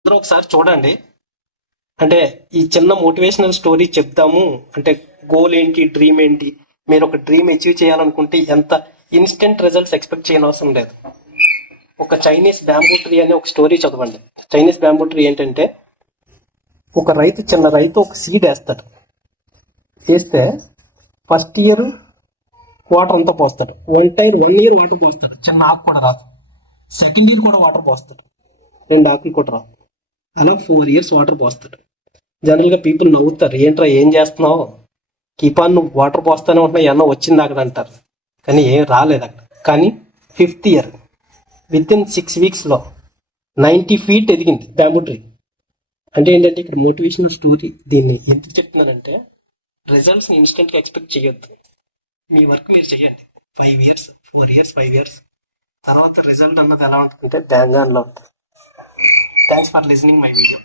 అందరూ ఒకసారి చూడండి. అంటే ఈ చిన్న మోటివేషనల్ స్టోరీ చెప్తాము. అంటే గోల్ ఏంటి, డ్రీమ్ ఏంటి, మీరు ఒక డ్రీమ్ అచీవ్ చేయాలనుకుంటే ఎంత ఇన్స్టెంట్ రిజల్ట్స్ ఎక్స్పెక్ట్ చేయని అవసరం లేదు. ఒక చైనీస్ బ్యాంబూ ట్రీ అనే ఒక స్టోరీ చదవండి. చైనీస్ బ్యాంబూ ట్రీ ఏంటంటే, ఒక రైతు, చిన్న రైతు ఒక సీడ్ వేస్తాడు. వేస్తే ఫస్ట్ ఇయర్ వాటర్ అంతా పోస్తాడు. 1 ఇయర్ వాటర్ పోస్తాడు, చిన్న ఆకు కూడా రాదు. సెకండ్ ఇయర్ కూడా వాటర్ పోస్తాడు, 2 ఆకులు కూడా రావు. అలా 4 ఇయర్స్ వాటర్ పోస్తాడు. జనరల్గా పీపుల్ నవ్వుతారు, ఏంట్రా ఏం చేస్తున్నావు, కీపాన్ నువ్వు వాటర్ పోస్తానే ఉంటున్నా, ఎన్నో వచ్చింది అక్కడ అంటారు. కానీ ఏం రాలేదు అక్కడ. కానీ 5th year with in 6 వీక్స్లో 90 feet ఎదిగింది బ్యాంబూ ట్రీ. అంటే ఏంటంటే ఇక్కడ మోటివేషనల్ స్టోరీ. దీన్ని ఎందుకు చెప్తున్నానంటే, రిజల్ట్స్ని ఇన్స్టెంట్గా ఎక్స్పెక్ట్ చేయొద్దు. మీ వర్క్ మీరు చేయండి. 5 years, 4 years, 5 years తర్వాత రిజల్ట్ అన్నది ఎలా ఉంటుందంటే బ్యాంగాన్లో ఉంటుంది. Thanks for listening my video.